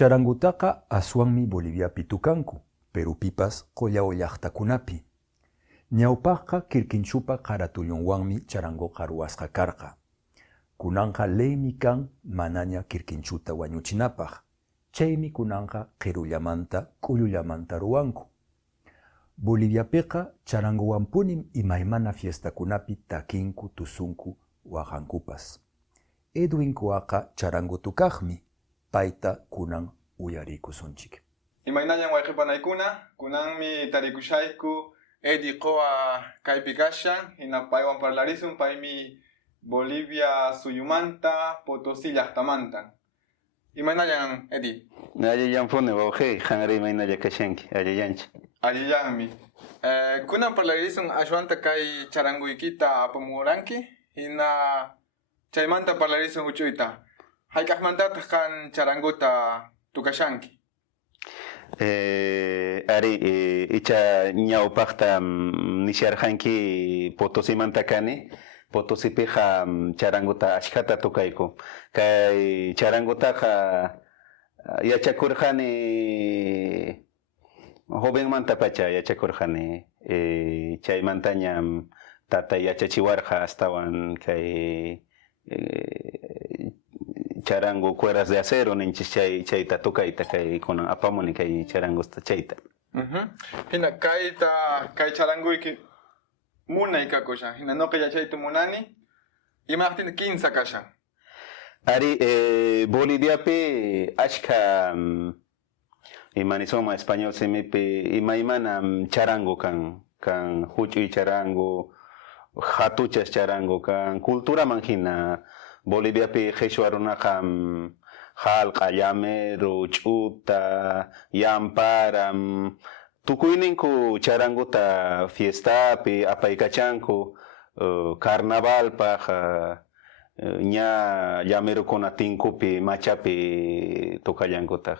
Charangutaqa aswanmi Boliviapi tukanku, Perupipas qollaw llaqtakunapi. Ñawpaqqa Quirquinchupa qaratullunwanmi charangoqa ruwasqa karqa. Kunanqa leymi kan manaña Quirquinchuta wañuchinapaq. Chaymi kunanqa qirullamanta k'ullullamanta ruwanku. Boliviapiqa charangowanpunim imaymana fiestakunapi takinku tusunku waqankupas. Edwinkuaqa charango tukaqmi, payta kunan uyarikusunchik. Imaynañan wayqipanaykuna, kunanmi tarikushayku Edi qoa kaypi kashan, hina paywan parlarisun, paymi Bolivia suyumanta, Potosí llaqtamanta. Imaynañan Edi? Allillanpuni wawqi, hanri imaynalla kashanki, allillanchi. Allillanmi. Kunan parlarisun ashwanta kay charanguykita apamuranki, hina chaymanta parlarisun huchuyta. Hayk'aqmantataq kan charanguta tukashanki. Ari icha ñawpaqta nisharqanki Potosímanta kani. Potosípiqa charanguta ashkata tukayku. Kay charangutaqa yachakurqani jovenmanta pacha yachakurqani. Chaymantaña tata yachachiwarqa astawan kay charango cuerdas de acero ninchis chayta tukayta kay kunan apamuni kay charangosta chayta. Hina kay charanguyki munay kakushan. Hina noqa yachayta munani imaqtin 15 kashan. Ari Boliviapi ashka imanisoma español simipi imaymana charango kan huch'uy charango hatuchas charango kan cultura manhina Boliviapi qhichwa runaqa hallqa, llamero, ch'uta, yampara, tukuyninku charanguta fiestapi apaykachanku, carnavalpaq, ña llamerukuna tinkupi machapi tukallankutaq.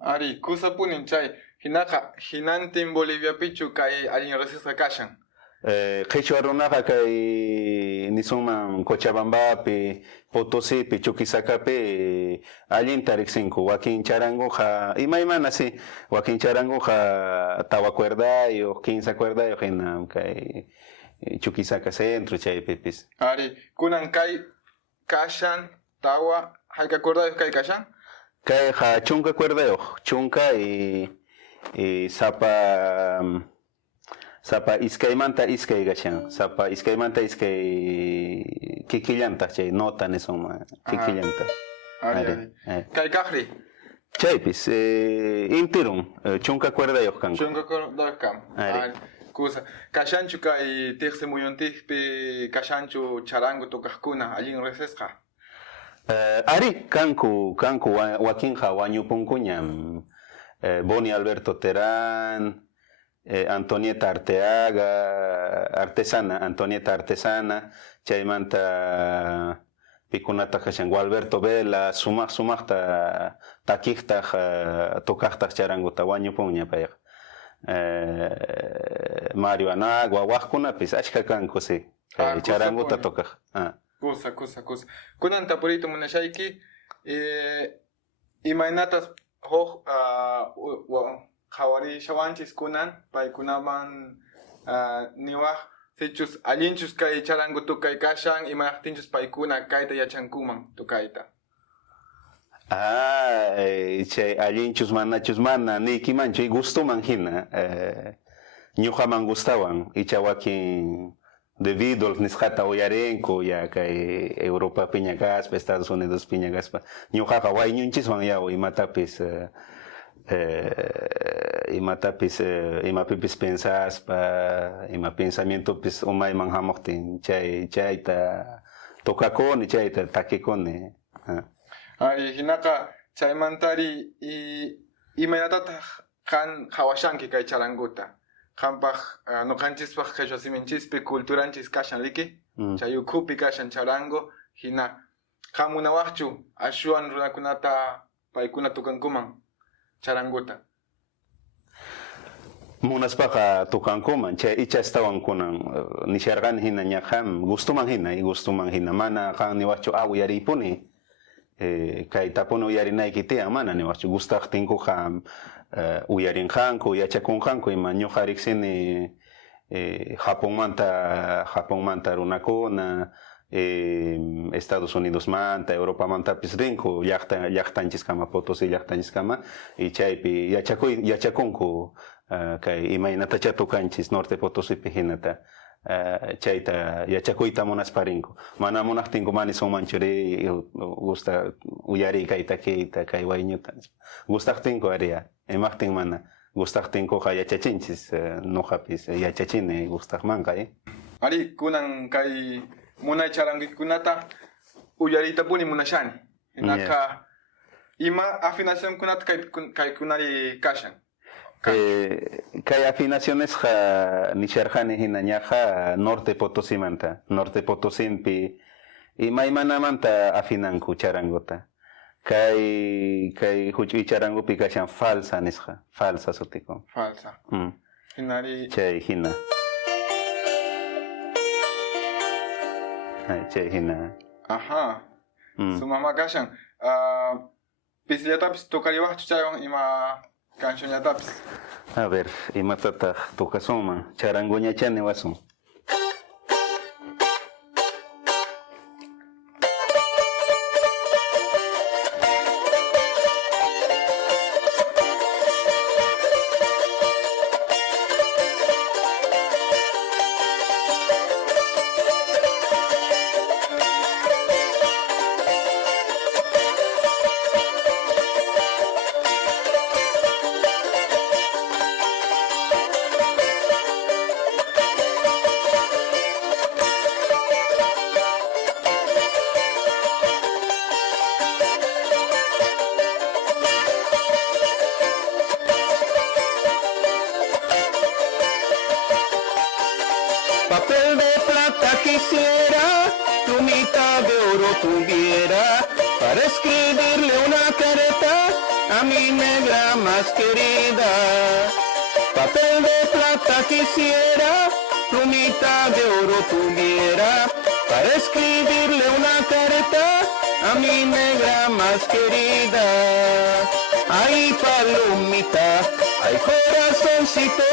Ari kusapunin chay hinaqa hinantin Boliviapichu kay allin resisqa kashan. Qhichwa runaqa kay nisunman Cochabambapi, Potosípi, Chuquisacapi allinta riqsinku. Wakin charangoqa imaymana si wakin charangoqa tawa cuerdayoq, quinsa cuerdayoq hina kay Chuquisaca centro chaypipis. Ari kunan kay kashan tawa hayka cuerdayoq kay kashan? Kayqa chunka cuerdayoq, chunka y sapa iskaymanta iskay gashan, sapa iskaymanta iskay kikillanta chay nota nisuma kikillanta. Ari. Kay kaqri? Chaypis intirun chunka cuerdayoq kan. Chunka cuerdayoq kan. Ari. Kusa kashanchu kay tiqsi muyuntijpi kashanchu charango tukaqkuna allin resesqa. Ari kanku wakinqa wañupunkuñam Boni Alberto Terán, Antonieta Artesana, chaymanta pikunata kashan Gualberto Vela, sumaqta takiqtaq tukaqtaq charanguta wañupunña payqa. Mario Anagua, waqkunapis ashka kanku si charanguta tukaq. Kusa. Kunan tapurito munashayki imaynatas huk qhawari shawanchis kunan paykunaman niwaq sichus allinchus kay charango tukay kashan imayaqtinchus paykuna kayta yachankuman tukayta. Chay allinchus manachus mana niykimanchu gustuman hina ñuqaman gustawan icha wakin debido nisqata uyarinko ya kay Europa piña gaspa, Estados Unidos piña gaspa ñuqaqa wayñunchiswan yaw imapipis pensaspa ima pensamientopis umayman hamuqtin chayta tukakuni chayta takikuni. Ay hinaqa chaymantari imaynatataq kan qhawashanki kay charanguta. Qampaq nuqanchispaq qhichwa siminchispi culturanchis kashan liki, chay ukhupi kashan charango, hina qam munawaqchu ashwan runakunata paykuna tukankuman charanguta. Munaspaqa tukankuman, chay ichastawan kunan nisharqani hina ña qam gustuman hina mana qan niwaqchu uyaripuni kay tapon uyarinayki tiyan mana niwach gustaqtinku ham uyarinqanku yachakunqanku ima ñuqa riqsini Japonmanta runakuna Estados Unidos manta Europa mantapis rinku llaqtanchiskama Potosí llaqtanchiskama y chaypi yachakunku kay imaynatacha tukanchis Norte Potosípi hinata chayta yachakuyta munasparinku mana munaqtinku mani sumanchuri gusta uyari kayta kayta kay wayñuta gustaqtinku aria imaqtin mana gustaqtinkuqa yachachinchis nuqapis yachachini gustaqmanqa Ari kunan kay munay charangikunata uyaritapuni munashani. Hinaka ima afinación kunata kay kunari kashan. Kay afinacionesqa nisharqani hina ñaqa Norte Potosímanta. Norte Potosínpi imaymanamanta afinanku charanguta. Kay huch'uy charangupi kashan falsa nisqa. Falsa sutiko. Falsa. Hinari Chay hina. Chay hina. Ajá. Sumama kashan. Pisllatapas tukariwaqchu chaywan ima cancionllatapas. A ver, imatataq tukasunman charanguñachani wasun. Papel de plata quisiera, plumita de oro tuviera, para escribirle una carta a mi negra más querida. Papel de plata quisiera, plumita de oro tuviera, para escribirle una carta a mi negra más querida. Ay, palomita, ay, corazoncito,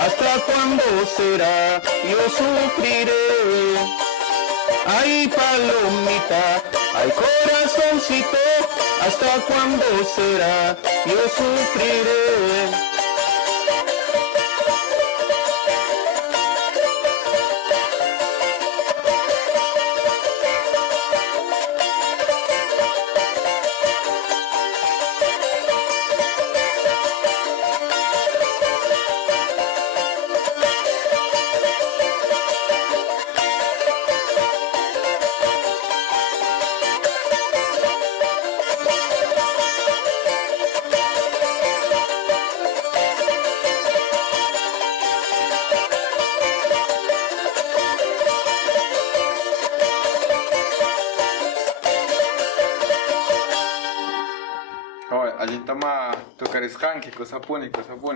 ¿hasta cuándo será? Yo sufriré. Ay, palomita, ay, corazoncito, ¿hasta cuándo será? Yo sufriré. Allintama tukarisqanki kusapuni.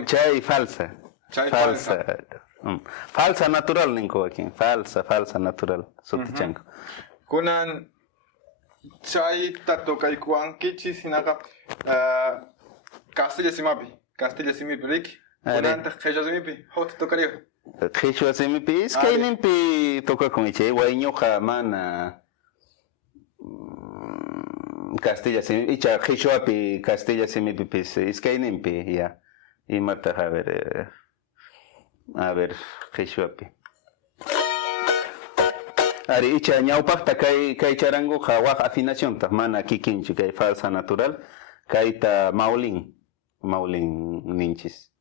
Chay falsa. Chay falsa. Falsa natural ninku aquí. Falsa natural. Sutichanko. Kunan chay tatukaykuankichis hinaqa Castilla simipi rik. Kunan qhilla simipi hot tukariyo. Qhishwa simipi iskayninpi tukakun ichay wayñuqa mana Castilla simipi icha qhishwapi Castilla simipipis iskayninpi ya imata a ver qhishwapi ari icha ñawpaqta kay charanguqa waq afinacionta mana kikinchu kay falsa natural kayta maulin ninchis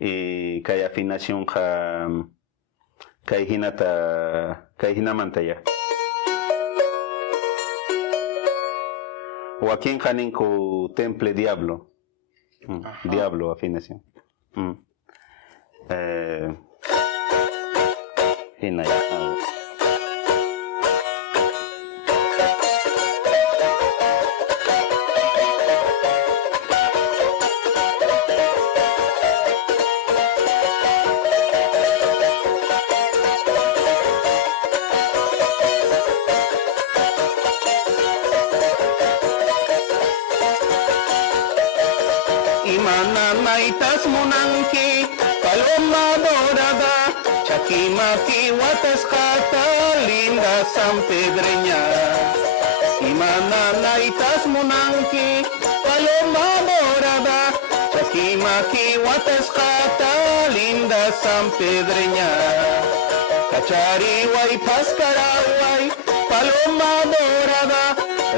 y kay afinacionqa kay hinamanta ya Joaquín Janinku Temple Diablo. Diablo afinación. Hinaya. naitas munanki paloma dorada chakimaki wataskata linda San Pedreña imana naitas munanki paloma dorada chakimaki wataskata linda San Pedreña Kachariway paskaraway paloma dorada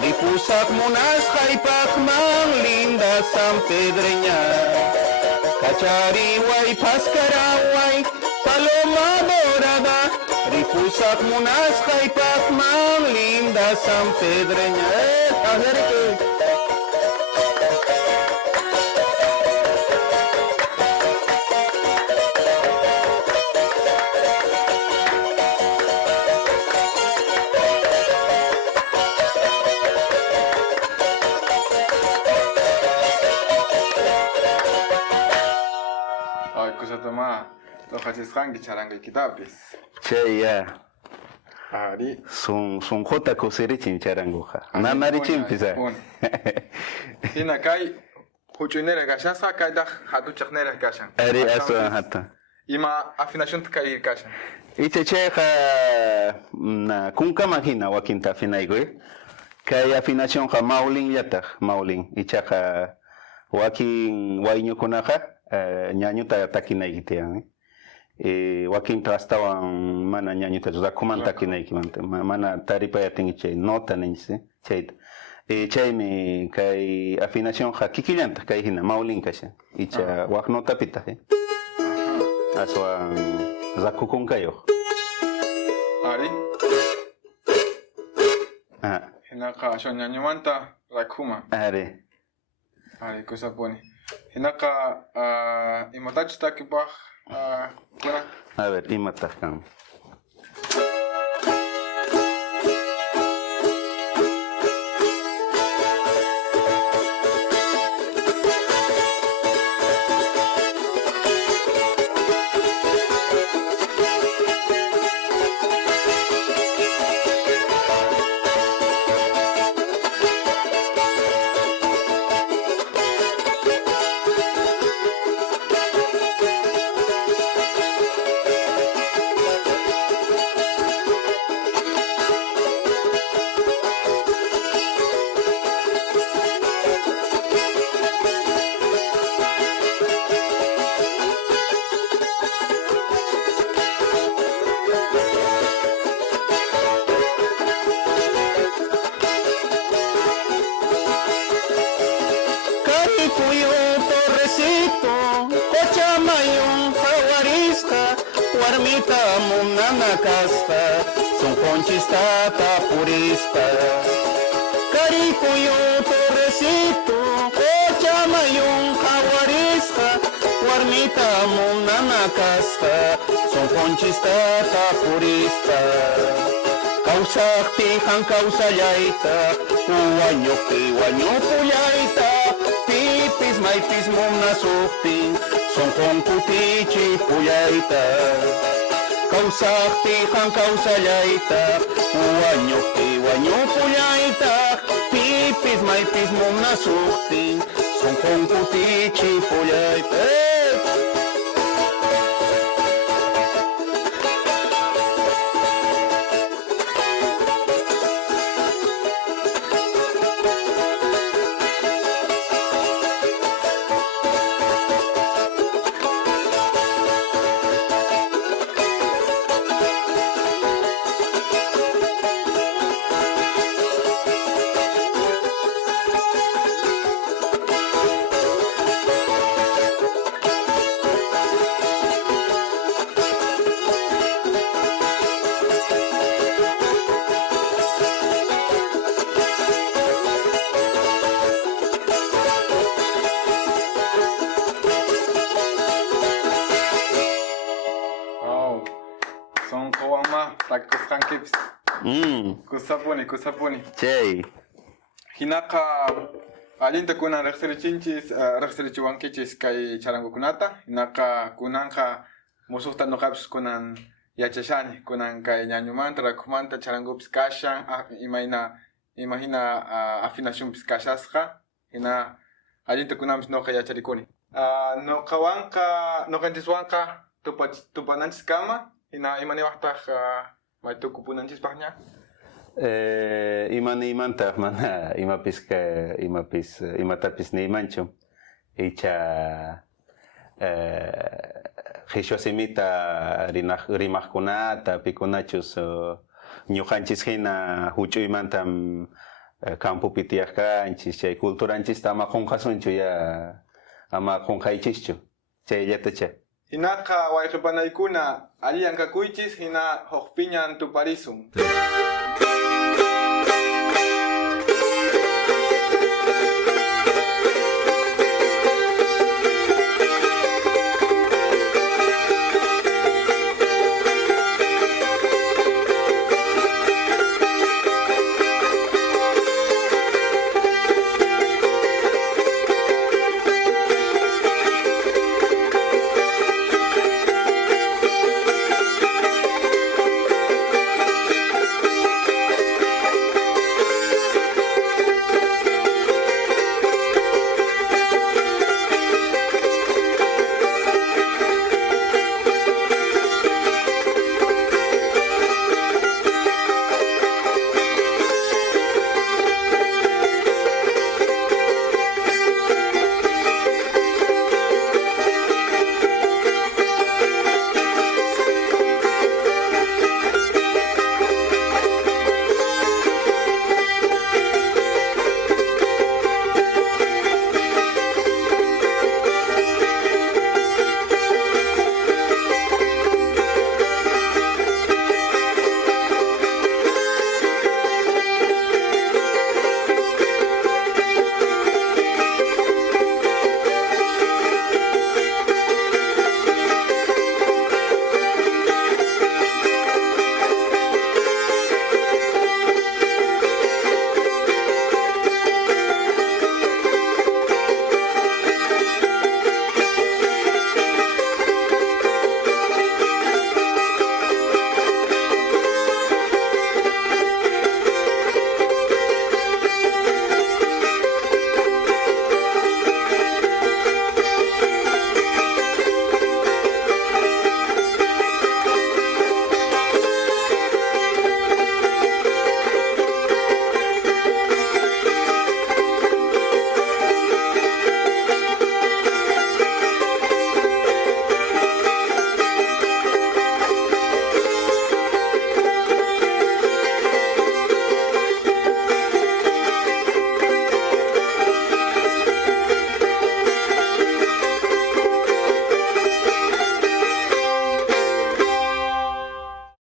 ripusak munas kaypakman linda San Pedreña Kachariway paskaraway paloma dorada ripusak munas kaypakman linda San Pedreña Ay, cosa toma. Lo haces rangi charango kitapis. Chay ya. Ari. Sun jota kusirichin charanguja. Nanarichin pisa. Hina kai huchunera kashasa kai dah hatu chaknera kashan. Ari aswa hata. Ima afinación kai kashan. Icha cheja na kunka mahina wakinta finaigoy. Kay afinación ka maulin yata maulin. Icha ka wakin wainyo kunaja nyanyuta takinaigitea. Wakin trastawan mana nyanyuta za kumanta kinaikimante. Mana taripa ya tingiche nota nense. Chay chay me kay afinación ha kikilanta kay hina maulin kasha. Icha wak nota pita he. Aswa za kukun kayo. Ari. Ah. Hina ka sho nyanyumanta rakuma. Are. Ari cosa pone. Hina ka imotach takibah kuna. A ver, imatahkan. Warmita munana casta, son conchista purista. Caricuyo torrecito, cochamayón jaguarisca. Warmita munana casta, son conchista purista. Causa pijan causa yaita, uaño puyaita. Pipis maipis muna suktin, son con putichi puyaita. Causa pijan causa yaita, uaño puyaita. Pipis maipis muna suktin, son con putichi puyaita. Kusapuni. Chay. Hinaka alinta kuna rekserichiwankichis kay charango kunata. Hinaka kunanka musukta no kaps kunan yachashani kunan kay nyanyumanta rakumanta charangopis kashan imagina afinación pis kashasqa hina alinta kunamis no kay yacharikuni. no kawanka no kanchis wanka tupananchis kama hina imaniwaqtaq maytukupunanchis paqña. Imantaq mana imatapis niymanchu icha qhichwa simita rimaqkunata pikunachus ñuqanchis hina huch'uymantam campupi tiyaqkanchis chay culturanchista ama qunqasunchu ya ama qunqaychischu chayllatacha. Hinaqa wayqipanaykuna alliyan kakuychis hina huqpiñan tuparisun.